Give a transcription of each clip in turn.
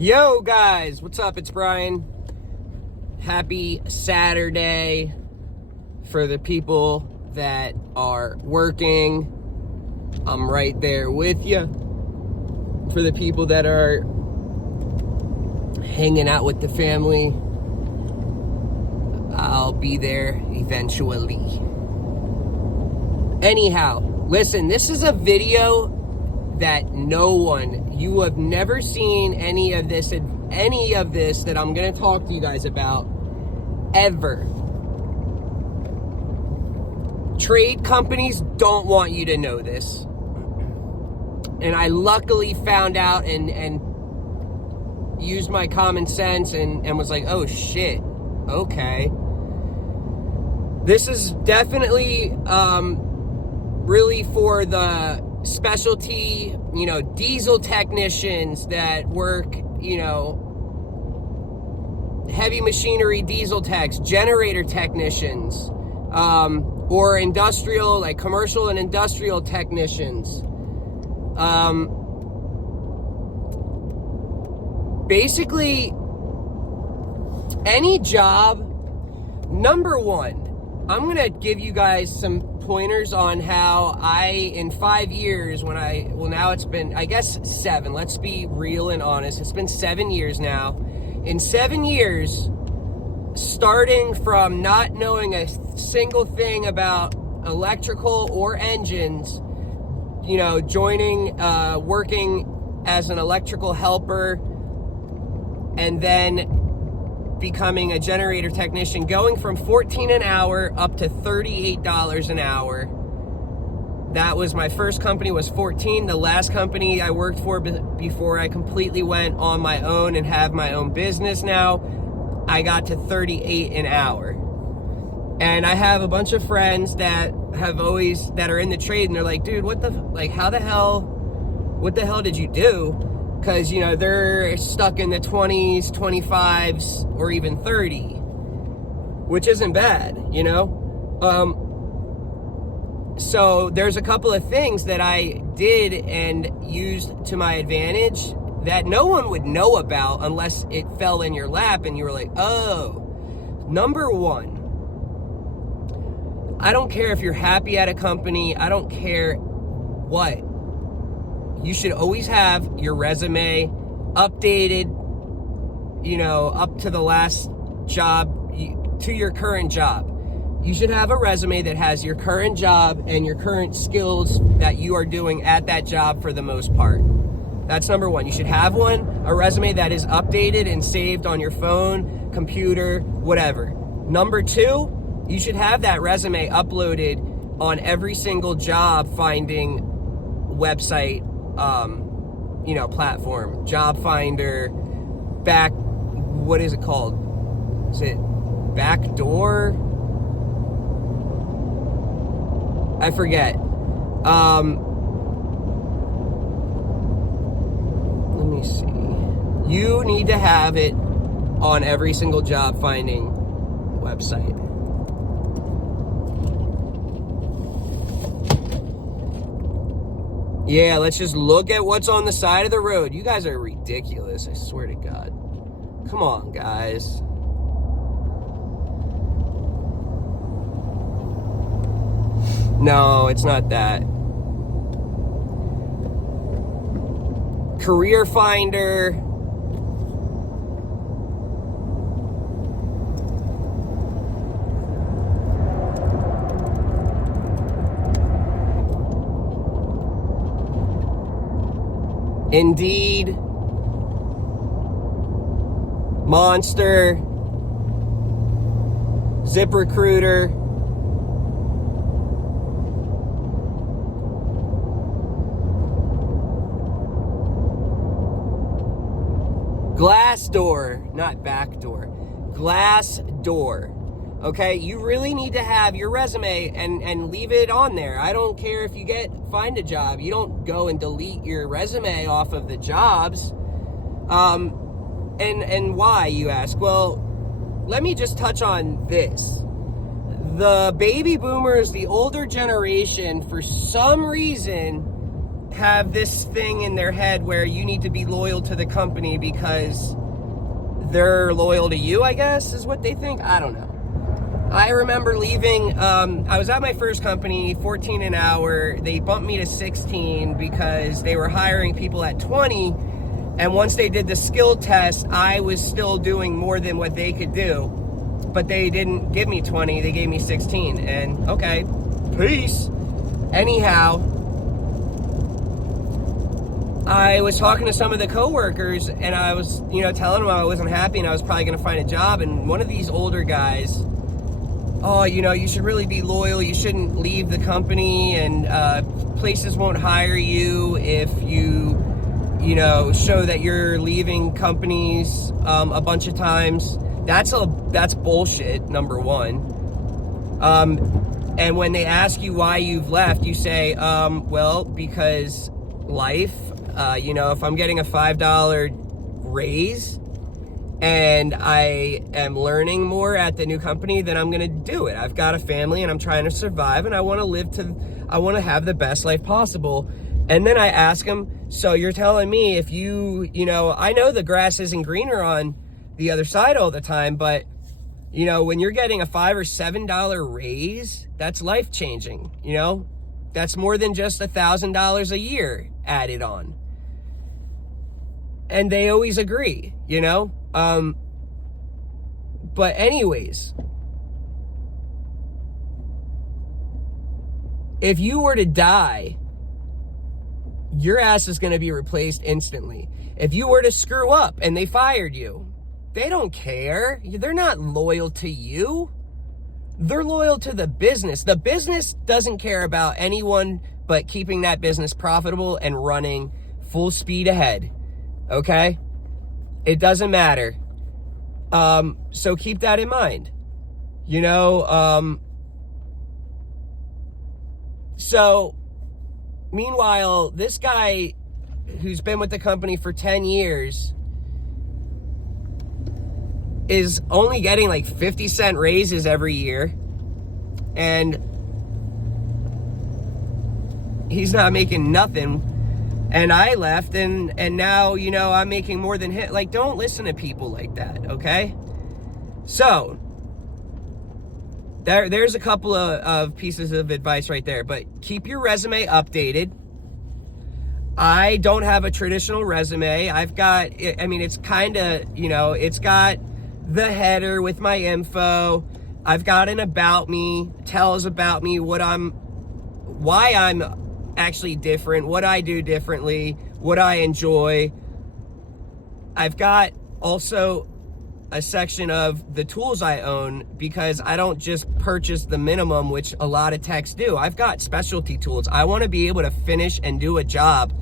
Yo guys, what's up? It's Brian. Happy Saturday for the people that are working. I'm right there with you. For the people that are hanging out with the family, I'll be there eventually. Anyhow, listen, this is a video that you have never seen any of this that I'm going to talk to you guys about ever. Trade companies don't want you to know this. And I luckily found out and used my common sense and was like, oh shit, okay. This is definitely really for the specialty, diesel technicians that work, heavy machinery diesel techs, generator technicians, or industrial, like commercial and industrial technicians. Basically, any job. Number one, I'm going to give you guys some pointers on how in 5 years, now it's been, I guess, 7. Let's be real and honest. It's been 7 years now. In 7 years, starting from not knowing a single thing about electrical or engines, joining, working as an electrical helper, and then becoming a generator technician, going from $14 an hour up to $38 an hour. That was my first company, was $14. The last company I worked for before I completely went on my own and have my own business now, I got to $38 an hour. And I have a bunch of friends that are in the trade, and they're like, dude, what the hell did you do? Because, they're stuck in the 20s, 25s, or even 30, which isn't bad, So there's a couple of things that I did and used to my advantage that no one would know about unless it fell in your lap and you were like, oh. Number one, I don't care if you're happy at a company. I don't care what. You should always have your resume updated, up to the last job, to your current job. You should have a resume that has your current job and your current skills that you are doing at that job for the most part. That's number one. You should have a resume that is updated and saved on your phone, computer, whatever. Number two, you should have that resume uploaded on every single job finding website, platform, job finder, what is it called? Is it Backdoor? I forget. Let me see. You need to have it on every single job finding website. Yeah, let's just look at what's on the side of the road. You guys are ridiculous, I swear to God. Come on, guys. No, it's not that. Career Finder. Indeed, Monster, ZipRecruiter, Glassdoor, not Backdoor, Glassdoor. Okay, you really need to have your resume and leave it on there. I don't care if you find a job. You don't go and delete your resume off of the jobs. And why, you ask? Well, let me just touch on this. The baby boomers, the older generation, for some reason, have this thing in their head where you need to be loyal to the company because they're loyal to you, I guess, is what they think. I don't know. I remember leaving, I was at my first company, 14 an hour. They bumped me to 16 because they were hiring people at 20. And once they did the skill test, I was still doing more than what they could do. But they didn't give me 20, they gave me 16. And okay, peace. Anyhow, I was talking to some of the coworkers and I was, telling them I wasn't happy and I was probably going to find a job. And one of these older guys, oh, you should really be loyal. You shouldn't leave the company, and places won't hire you if you show that you're leaving companies a bunch of times. That's bullshit, number one. And when they ask you why you've left, you say, well, because life, if I'm getting a $5 raise and I am learning more at the new company, then I'm going to do it. I've got a family and I'm trying to survive and I want to have the best life possible. And then I ask them, so you're telling me if I know the grass isn't greener on the other side all the time, but when you're getting a $5 or $7 raise, that's life changing. That's more than just $1,000 a year added on. And they always agree, but anyways, if you were to die, your ass is going to be replaced instantly. If you were to screw up and they fired you, they don't care. They're not loyal to you. They're loyal to the business. The business doesn't care about anyone but keeping that business profitable and running full speed ahead. Okay? It doesn't matter. So keep that in mind. So meanwhile, this guy who's been with the company for 10 years is only getting like 50-cent raises every year. And he's not making nothing. And I left and now, I'm making more than him. Like, don't listen to people like that, okay? So, there's a couple of pieces of advice right there. But keep your resume updated. I don't have a traditional resume. It's kind of, it's got the header with my info. I've got an about me, tells about me why I'm actually different, what I do differently, what I enjoy. I've got also a section of the tools I own because I don't just purchase the minimum, which a lot of techs do. I've got specialty tools. I want to be able to finish and do a job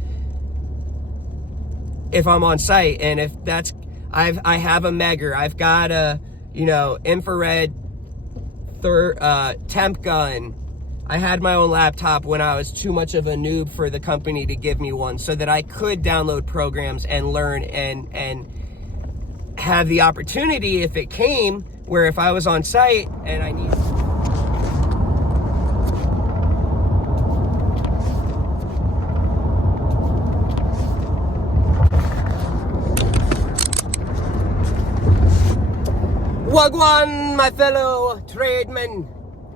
if I'm on site. And if that's, I have a Megger, I've got a, infrared temp gun. I had my own laptop when I was too much of a noob for the company to give me one so that I could download programs and learn and have the opportunity if it came where if I was on site and I need... Wagwan, my fellow tradesmen.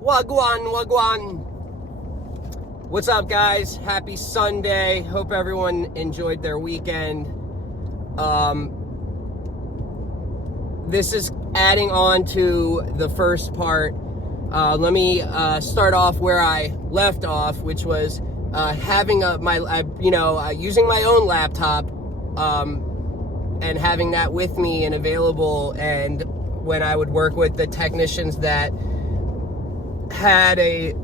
Wagwan. What's up, guys? Happy Sunday. Hope everyone enjoyed their weekend. This is adding on to the first part. Let me start off where I left off, which was having using my own laptop and having that with me and available. And when I would work with the technicians that had a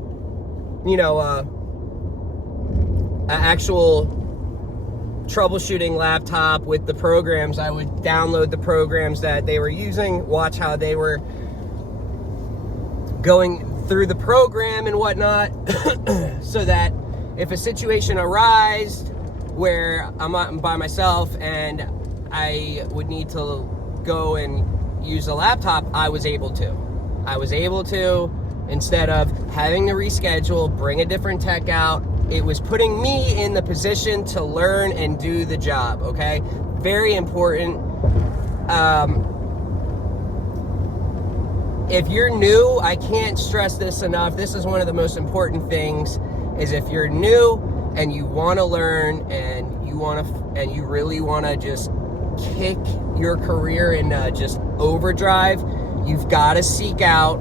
actual troubleshooting laptop with the programs, I would download the programs that they were using, watch how they were going through the program and whatnot, so that if a situation arose where I'm by myself and I would need to go and use a laptop, I was able to, instead of having to reschedule, bring a different tech out, it was putting me in the position to learn and do the job, okay? Very important. If you're new, I can't stress this enough. This is one of the most important things, is if you're new and you want to learn and you really want to just kick your career in just overdrive, you've got to seek out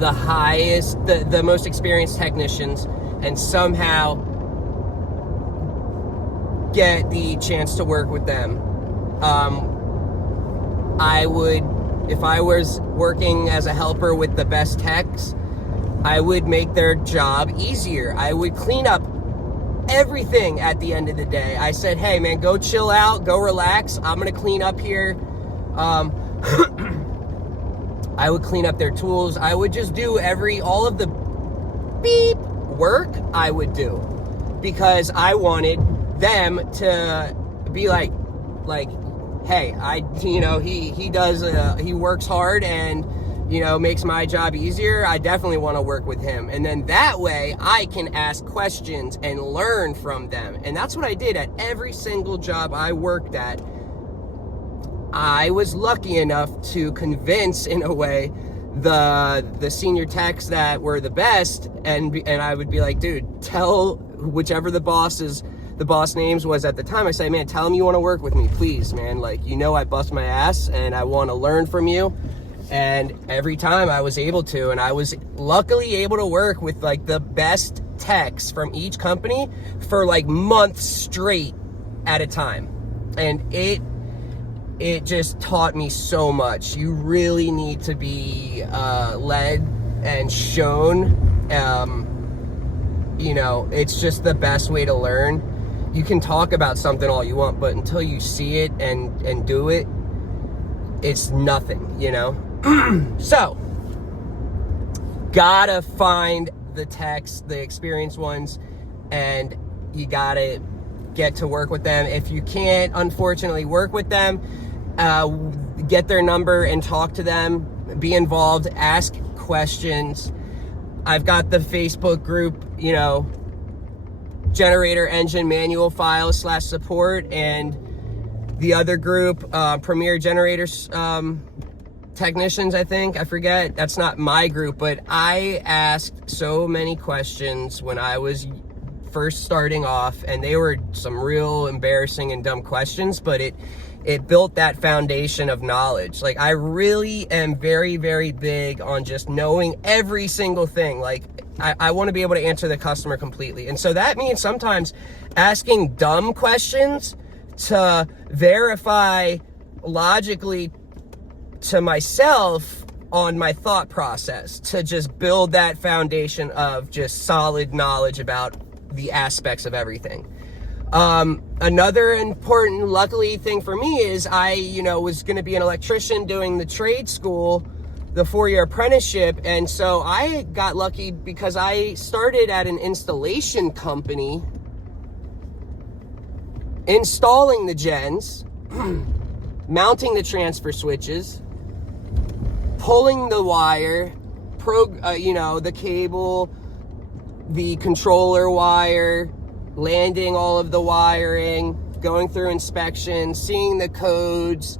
the most experienced technicians and somehow get the chance to work with them. If I was working as a helper with the best techs, I would make their job easier. I would clean up everything at the end of the day. I said, hey man, go chill out, go relax. I'm gonna clean up here. I would clean up their tools. I would just do all of the beep work I would do, because I wanted them to be like, hey, he works hard and, makes my job easier. I definitely want to work with him. And then that way I can ask questions and learn from them. And that's what I did at every single job I worked at. I was lucky enough to convince, in a way, the senior techs that were the best, and I would be like, dude, tell whichever the boss names was at the time, I say, man, tell him you want to work with me, please, man. Like, I bust my ass and I want to learn from you. And every time I was able to, and I was luckily able to work with like the best techs from each company for like months straight at a time. And it just taught me so much. You really need to be led and shown. It's just the best way to learn. You can talk about something all you want, but until you see it and do it, it's nothing, So, gotta find the techs, the experienced ones, and you gotta get to work with them. If you can't, unfortunately, work with them, get their number and talk to them, be involved, ask questions. I've got the Facebook group, generator engine manual files /support, and the other group, Premier Generators Technicians, I forget. That's not my group, but I asked so many questions when I was first starting off, and they were some real embarrassing and dumb questions, but it built that foundation of knowledge. Like, I really am very, very big on just knowing every single thing. Like, I want to be able to answer the customer completely. And so that means sometimes asking dumb questions to verify logically to myself on my thought process, to just build that foundation of just solid knowledge about the aspects of everything. Another important, luckily, thing for me is I, was going to be an electrician doing the trade school, the 4-year apprenticeship. And so I got lucky because I started at an installation company installing the gens, mounting the transfer switches, pulling the wire, the cable, the controller wire, landing all of the wiring, going through inspection, seeing the codes,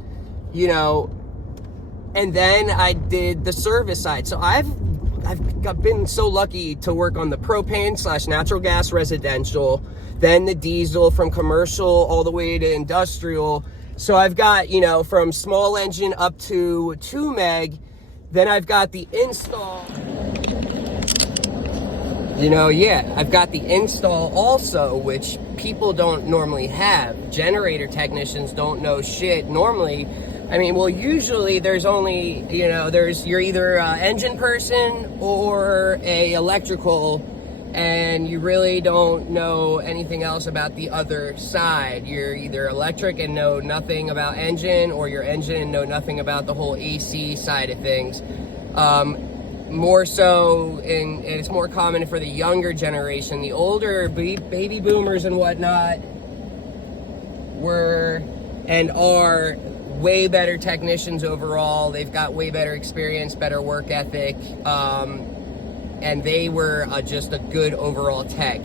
and then I did the service side. So I've been so lucky to work on the propane / natural gas residential, then the diesel from commercial all the way to industrial. So I've got, from small engine up to 2 meg. Then I've got the install. I've got the install also, which people don't normally have. Generator technicians don't know shit normally. Usually there's only, you're either an engine person or a electrical, and you really don't know anything else about the other side. You're either electric and know nothing about engine, or you're engine and know nothing about the whole AC side of things. More so, and it's more common for the younger generation. The older baby boomers and whatnot were and are way better technicians overall. They've got way better experience, better work ethic. and they were just a good overall tech.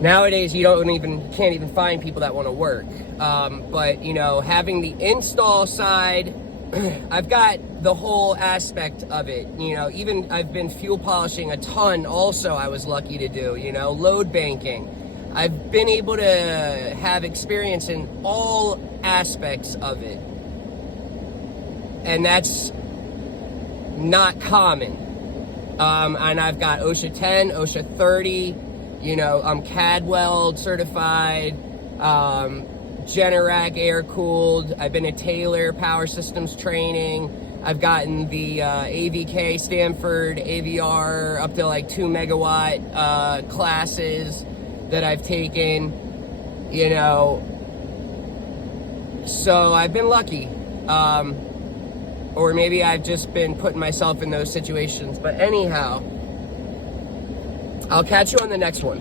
Nowadays, you can't even find people that want to work. But you know, having the install side, I've got the whole aspect of it. You know, even I've been fuel polishing a ton. Also, I was lucky to do. You know, load banking. I've been able to have experience in all aspects of it, and that's not common. And I've got OSHA 10, OSHA 30. You know, I'm CAD Weld certified, Generac air cooled. I've been a Taylor Power Systems training. I've gotten the AVK Stanford AVR up to like 2 megawatt classes that I've taken, you know. So I've been lucky. Or maybe I've just been putting myself in those situations. But anyhow, I'll catch you on the next one.